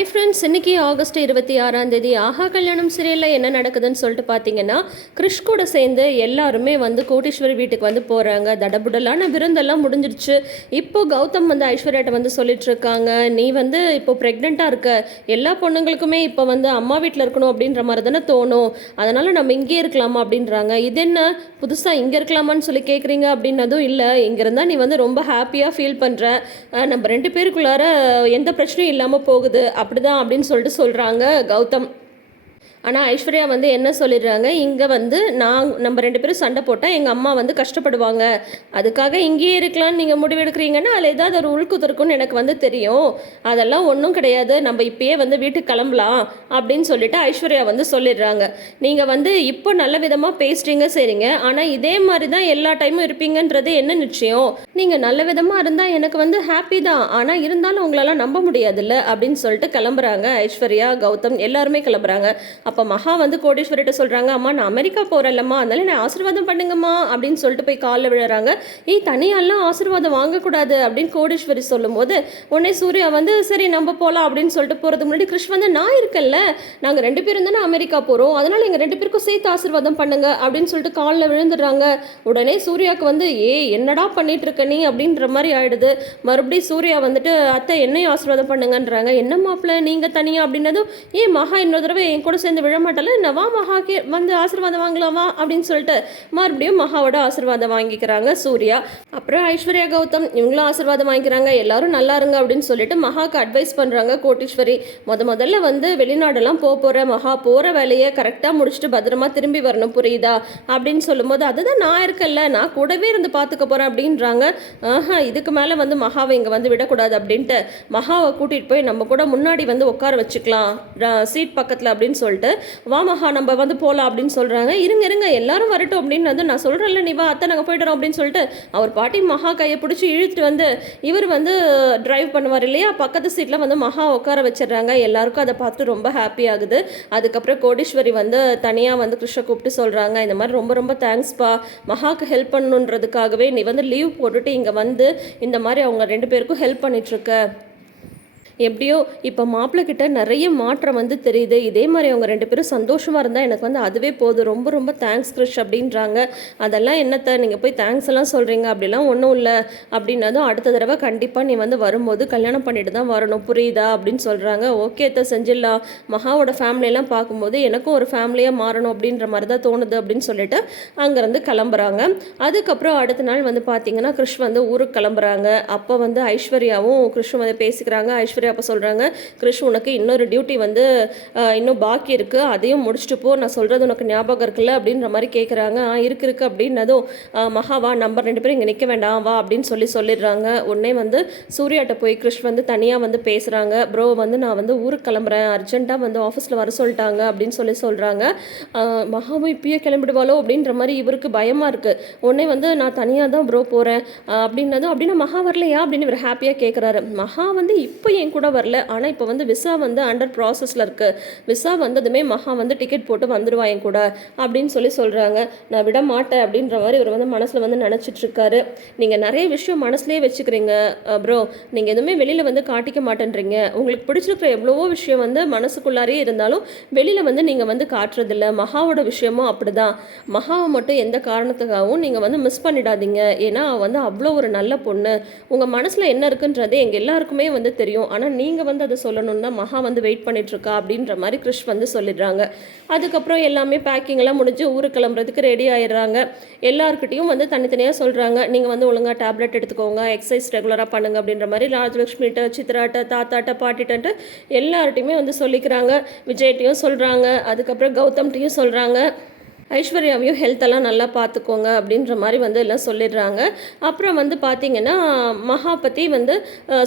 Hi friends இன்னைக்கு August இருபத்தி ஆறாம் தேதி ஆஹா கல்யாணம் சீரியலில் என்ன நடக்குதுன்னு சொல்லிட்டு பார்த்தீங்கன்னா கிறிஷ் கூட சேர்ந்து எல்லாருமே வந்து கோட்டீஸ்வரி வீட்டுக்கு வந்து போகிறாங்க தடபுடலான விருந்தெல்லாம் முடிஞ்சிருச்சு. இப்போ கௌதம் வந்து ஐஸ்வர்யாட்ட வந்து சொல்லிட்டுருக்காங்க நீ வந்து இப்போ ப்ரெக்னெண்ட்டாக இருக்க. எல்லா பொண்ணுங்களுக்குமே இப்போ வந்து அம்மா வீட்டில் இருக்கணும் அப்படின்ற மாதிரி தானே தோணும். அதனால் நம்ம இங்கே இருக்கலாமா அப்படின்றாங்க. இது என்ன? புதுசாக இங்கே இருக்கலாமான்னு சொல்லி கேட்குறீங்க அப்படின்னதும் இல்லை. இங்கே இருந்தால் நீ வந்து ரொம்ப ஹாப்பியாக ஃபீல் பண்ணுற நம்ம ரெண்டு பேருக்குள்ளார எந்த பிரச்சனையும் இல்லாமல் போகுது. அப்படிதான் அப்படின்னு சொல்லிட்டு சொல்கிறாங்க கௌதம். ஆனால் ஐஸ்வர்யா வந்து என்ன சொல்லிடுறாங்க? இங்கே வந்து நான் நம்ம ரெண்டு பேரும் சண்டை போட்டால் எங்கள் அம்மா வந்து கஷ்டப்படுவாங்க. அதுக்காக இங்கேயே இருக்கலாம்னு நீங்கள் முடிவெடுக்கிறீங்கன்னா அதில் ஏதாவது ஒரு உள்குத்துருக்குன்னு எனக்கு வந்து தெரியும். அதெல்லாம் ஒன்றும் கிடையாது. நம்ம இப்பயே வந்து வீட்டுக்கு கிளம்பலாம் அப்படின்னு சொல்லிட்டு ஐஸ்வர்யா வந்து சொல்லிடுறாங்க. நீங்கள் வந்து இப்போ நல்ல விதமாக பேசுகிறீங்க சரிங்க. ஆனால் இதே மாதிரி தான் எல்லா டைமும் இருப்பீங்கன்றது என்ன நிச்சயம்? நீங்கள் நல்ல விதமாக இருந்தால் எனக்கு வந்து ஹாப்பி தான். ஆனால் இருந்தாலும் உங்களால் நம்ப முடியாதுல்ல அப்படின்னு சொல்லிட்டு கிளம்புறாங்க ஐஸ்வர்யா கௌதம் எல்லாருமே கிளம்புறாங்க. அப்போ மகா வந்து கோடீஸ்வரிட்ட சொல்கிறாங்க அம்மா நான் அமெரிக்கா போகிறல்லம்மா அதனால நான் ஆசீர்வாதம் பண்ணுங்கம்மா அப்படின்னு சொல்லிட்டு போய் காலில் விழுறாங்க. ஏய் தனியாலாம் ஆசீர்வாதம் வாங்கக்கூடாது அப்படின்னு கோடீஸ்வரி சொல்லும்போது உடனே சூர்யா வந்து சரி நம்ம போகலாம் அப்படின்னு சொல்லிட்டு போகிறதுக்கு முன்னாடி கிருஷ் வந்து நான் இருக்கேன்ல நாங்கள் ரெண்டு பேரும் தானே அமெரிக்கா போகிறோம் அதனால் எங்கள் ரெண்டு பேருக்கும் சேர்த்து ஆசீர்வாதம் பண்ணுங்க அப்படின்னு சொல்லிட்டு காலில் விழுந்துடுறாங்க. உடனே சூர்யாவுக்கு வந்து ஏய் என்னடா பண்ணிட்டு இருக்க நீ? அப்படின்ற மாதிரி ஆயிடுது. மறுபடியும் சூர்யா வந்துட்டு அத்தை என்னையும் ஆசீர்வாதம் பண்ணுங்கன்றாங்க. என்ன மாப்பிள்ள நீங்கள் தனியாக அப்படின்னதும் ஏன் மகா இன்னொரு தடவை என் கூட சேர்ந்து வந்து விழமாட்டால நவா மகா கே வந்து ஆசீர்வாதம் வாங்கலாமா? அப்படின்னு சொல்லிட்டு மறுபடியும் மகாவோட ஆசீர்வாதம் வாங்கிக்கிறாங்க சூர்யா. அப்புறம் ஐஸ்வர்யா கௌதம் இவங்களும் ஆசீர்வாதம் வாங்கிக்கிறாங்க. எல்லாரும் நல்லா இருங்க அப்படின்னு சொல்லிட்டு மகாக்கு அட்வைஸ் பண்ணுறாங்க கோட்டீஸ்வரி. முத முதல்ல வந்து வெளிநாடெல்லாம் போக போகிற மகா போகிற வேலையை கரெக்டாக முடிச்சுட்டு பத்திரமா திரும்பி வரணும் புரியுதா? அப்படின்னு சொல்லும்போது அதுதான் நான் இருக்கேன்ல நான் கூடவே இருந்து பார்த்துக்க போகிறேன் அப்படின்றாங்க. ஆஹா இதுக்கு மேலே வந்து மகாவை இங்கே வந்து விடக்கூடாது அப்படின்ட்டு மகாவை கூட்டிகிட்டு போய் நம்ம கூட முன்னாடி வந்து உட்கார வச்சுக்கலாம் சீட் பக்கத்தில் அப்படின்னு சொல்லிட்டு வாமஹா நம்ம வந்து போகலாம் அப்படின்னு சொல்கிறாங்க இருங்க இருங்க எல்லாரும் வரட்டும் அப்படின்னு வந்து நான் சொல்கிறேன்ல நீ வா அத்தை நாங்கள் போய்ட்டுறோம் அப்படின்னு சொல்லிட்டு அவர் பாட்டி மகா கையை பிடிச்சி இழுத்துட்டு வந்து இவர் வந்து டிரைவ் பண்ணுவார் இல்லையா? பக்கத்து சீட்டில் வந்து மகா உட்கார வச்சிடுறாங்க. எல்லாருக்கும் அதை பார்த்து ரொம்ப ஹாப்பி ஆகுது. அதுக்கப்புறம் கோடீஸ்வரி வந்து தனியாக வந்து கிருஷ்ண கூப்பிட்டு சொல்கிறாங்க இந்த மாதிரி ரொம்ப ரொம்ப தேங்க்ஸ்ப்பா மகாக்கு ஹெல்ப் பண்ணணுன்றதுக்காகவே நீ வந்து லீவ் போட்டுட்டு இங்கே வந்து இந்த மாதிரி அவங்க ரெண்டு பேருக்கும் ஹெல்ப் பண்ணிட்டுருக்க எப்படியோ இப்போ மாப்பிள்ளை கிட்ட நிறைய மாற்றம் வந்து தெரியுது. இதே மாதிரி அவங்க ரெண்டு பேரும் சந்தோஷமாக இருந்தால் எனக்கு வந்து அதுவே போதும். ரொம்ப ரொம்ப தேங்க்ஸ் கிருஷ் அப்படின்றாங்க. அதெல்லாம் என்னத்தை நீங்கள் போய் தேங்க்ஸ் எல்லாம் சொல்கிறீங்க அப்படிலாம் ஒன்றும் இல்லை. அப்படின்னதும் அடுத்த தடவை கண்டிப்பாக நீ வந்து வரும்போது கல்யாணம் பண்ணிட்டு தான் வரணும். புரியுதா? அப்படின்னு சொல்கிறாங்க ஓகே தான் செஞ்சிடலாம். மகாவோட ஃபேமிலியெல்லாம் பார்க்கும்போது எனக்கும் ஒரு ஃபேமிலியாக மாறணும் அப்படின்ற மாதிரி தான் தோணுது அப்படின்னு சொல்லிட்டு அங்கேருந்து கிளம்புறாங்க. அதுக்கப்புறம் அடுத்த நாள் வந்து பார்த்தீங்கன்னா கிருஷ் வந்து ஊருக்கு கிளம்புறாங்க. அப்போ வந்து ஐஸ்வர்யாவும் கிருஷும் வந்து பேசிக்கிறாங்க. ஐஸ்வர்யா அப்போ சொல்கிறாங்க கிருஷ் உனக்கு இன்னொரு டியூட்டி வந்து இன்னும் பாக்கி இருக்குது அதையும் முடிச்சுட்டு போ. நான் சொல்கிறது உனக்கு ஞாபகம் இருக்குல்ல? அப்படின்ற மாதிரி கேட்குறாங்க இருக்கு இருக்கு. அப்படின்னதும் மகாவா வா. நம்பர் ரெண்டு பேரும் இங்கே நிற்க வேண்டாம். வா. அப்படின்னு சொல்லி சொல்லிடுறாங்க. உடனே வந்து சூர்யாட்ட போய் கிருஷ் வந்து தனியாக வந்து பேசுகிறாங்க ப்ரோ வந்து நான் வந்து ஊருக்கு கிளம்புறேன். அர்ஜென்ட்டாக வந்து ஆஃபீஸில் வர சொல்லிட்டாங்க. அப்படின்னு சொல்லி சொல்கிறாங்க மகாவும் இப்பயே கிளம்பிடுவாளோ அப்படின்ற மாதிரி இவருக்கு பயமாக இருக்குது உடனே வந்து நான் தனியாக தான் ப்ரோ போகிறேன் அப்படின்னதும் அப்படின்னா மகா வரலையா? அப்படின்னு இவர் ஹாப்பியாக கேட்குறாரு மகா வந்து இப்போ என் கூட கூட வரல. ஆனால் இப்போ வந்து விசா வந்து அண்டர் ப்ராசஸில் இருக்குது விசா வந்ததுமே மகா வந்து டிக்கெட் போட்டு வந்துடுவா என் கூட அப்படின்னு சொல்லி சொல்கிறாங்க நான் விட மாட்டேன் அப்படின்ற மாதிரி இவர் வந்து மனசில் வந்து நினச்சிட்ருக்காரு நீங்கள் நிறைய விஷயம் மனசுலேயே வச்சுக்கிறீங்க ப்ரோ நீங்கள் எதுவுமே வெளியில் வந்து காட்டிக்க மாட்டேன்றீங்க. உங்களுக்கு பிடிச்சிருக்கிற எவ்வளவோ விஷயம் வந்து மனசுக்குள்ளாரே இருந்தாலும் வெளியில் வந்து நீங்கள் வந்து காட்டுறதில்ல. மகாவோட விஷயமும் அப்படிதான். மகாவை மட்டும் எந்த காரணத்துக்காகவும் நீங்கள் வந்து மிஸ் பண்ணிடாதீங்க. ஏன்னா வந்து அவ்வளோ ஒரு நல்ல பொண்ணு. உங்கள் மனசில் என்ன இருக்குன்றது எங்கள் எல்லாருக்குமே வந்து தெரியும். ஆனால் நீங்கள் வந்து அதை சொல்லணும்னு தான் மகா வந்து வெயிட் பண்ணிட்டு இருக்கா அப்படின்ற மாதிரி கிறிஷ் வந்து சொல்லிடுறாங்க. அதுக்கப்புறம் எல்லாமே பேக்கிங்லாம் முடிஞ்சு ஊருக்கு கிளம்புறதுக்கு ரெடி ஆயிடுறாங்க. எல்லாருக்கிட்டையும் வந்து தனித்தனியாக சொல்கிறாங்க நீங்கள் வந்து ஒழுங்காக டேப்லெட் எடுத்துக்கோங்க எக்ஸசைஸ் ரெகுலராக பண்ணுங்க அப்படின்ற மாதிரி ராஜலக்ஷ்மிகிட்ட சித்ராட்ட தாத்தாட்ட பாட்டிட்டன்ட்டு எல்லார்ட்டையுமே வந்து சொல்லிக்கிறாங்க. விஜய்ட்டையும் சொல்கிறாங்க அதுக்கப்புறம் கௌதம்கிட்டையும் சொல்கிறாங்க ஐஸ்வர்யாவையும் ஹெல்த்தெல்லாம் நல்லா பார்த்துக்கோங்க அப்படின்ற மாதிரி வந்து எல்லாம் சொல்லிடுறாங்க. அப்புறம் வந்து பார்த்தீங்கன்னா மகா பற்றி வந்து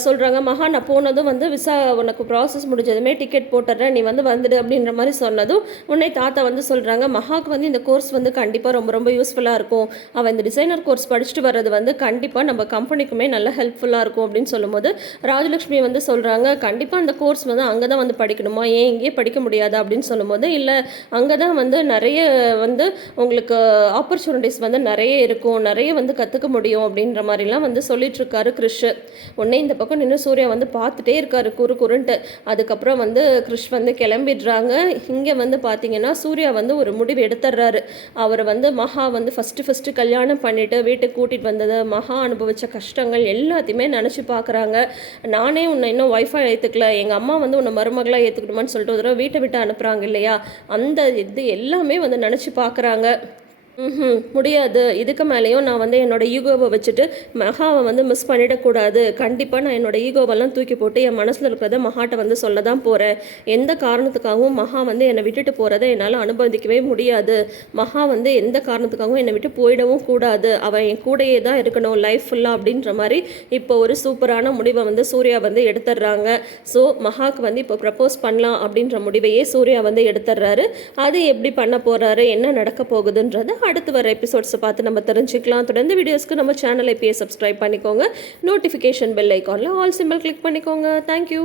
சொல்கிறாங்க மகா நான் போனதும் வந்து விசா உனக்கு ப்ராசஸ் முடிஞ்சதுமே டிக்கெட் போட்டுடுறேன். நீ வந்து வந்துடு அப்படின்ற மாதிரி சொன்னதும் உன்னை தாத்தா வந்து சொல்கிறாங்க மகாவுக்கு வந்து இந்த கோர்ஸ் வந்து கண்டிப்பாக ரொம்ப ரொம்ப யூஸ்ஃபுல்லாக இருக்கும். அவன் இந்த டிசைனர் கோர்ஸ் படிச்சுட்டு வர்றது வந்து கண்டிப்பாக நம்ம கம்பெனிக்குமே நல்ல ஹெல்ப்ஃபுல்லாக இருக்கும் அப்படின்னு சொல்லும்போது ராஜலக்ஷ்மி வந்து சொல்கிறாங்க கண்டிப்பாக அந்த கோர்ஸ் வந்து அங்கே தான் வந்து படிக்கணுமா? ஏன் இங்கேயே படிக்க முடியாதா? அப்படின்னு சொல்லும்போது இல்லை அங்கே தான் வந்து நிறைய வந்து வந்து உங்களுக்கு ஆப்பர்ச்சுனிட்டிஸ் வந்து நிறைய இருக்கும். நிறைய வந்து கற்றுக்க முடியும் அப்படின்ற மாதிரிலாம் வந்து சொல்லிட்டுருக்காரு கிறிஷ். உடனே இந்த பக்கம் நின்று சூர்யா வந்து பார்த்துட்டே இருக்காரு குறு குறுன்ட்டு. அதுக்கப்புறம் வந்து கிறிஷ் வந்து கிளம்பிடுறாங்க. இங்கே வந்து பார்த்தீங்கன்னா சூர்யா வந்து ஒரு முடிவு எடுத்துடுறாரு. அவர் வந்து மகா வந்து ஃபஸ்ட்டு ஃபஸ்ட்டு கல்யாணம் பண்ணிவிட்டு வீட்டுக்கு கூட்டிகிட்டு வந்தது. மகா அனுபவித்த கஷ்டங்கள் எல்லாத்தையுமே நினச்சி பார்க்குறாங்க நானே உன்னை இன்னும் ஒய்ஃபை ஏற்றுக்கல எங்கள் அம்மா வந்து உன்னை மருமகளாக ஏற்றுக்கணுமான்னு சொல்லிட்டு ஒரு தடவை வீட்டை விட்டு அனுப்புகிறாங்க இல்லையா? அந்த இது எல்லாமே வந்து நினச்சி பார்க்குறாங்க. ம் முடியாது. இதுக்கு மேலேயும் நான் வந்து என்னோட ஈகோவை வச்சுட்டு மகாவை வந்து மிஸ் பண்ணிடக்கூடாது. கண்டிப்பாக நான் என்னோட ஈகோவெல்லாம் தூக்கி போட்டு என் மனசில் இருக்கிறத மகாட்ட வந்து சொல்ல தான் போகிறேன் எந்த காரணத்துக்காகவும் மகா வந்து என்னை விட்டுட்டு போகிறத என்னால் அனுபவிக்கவே முடியாது. மகா வந்து எந்த காரணத்துக்காகவும் என்னை விட்டு போயிடவும் கூடாது. அவன் என் கூடயே தான் இருக்கணும். லைஃப் ஃபுல்லாக அப்படின்ற மாதிரி இப்போ ஒரு சூப்பரான முடிவை வந்து சூர்யா வந்து எடுத்துடுறாங்க. ஸோ மகாக்கு வந்து இப்போ ப்ரப்போஸ் பண்ணலாம் அப்படின்ற முடிவையே சூர்யா வந்து எடுத்துடுறாரு. அது எப்படி பண்ண போகிறாரு என்ன நடக்க போகுதுன்றது அடுத்து வர எபிசோட்ஸை பார்த்து நம்ம தெரிஞ்சுக்கலாம். தொடர்ந்து வீடியோஸ்க்கு நம்ம சேனலை இப்பயே சப்ஸ்கிரைப் பண்ணிக்கோங்க. நோட்டிஃபிகேஷன் பெல் ஐக்கானில் ஆல் சிம்பிள் கிளிக் பண்ணிக்கோங்க. Thank you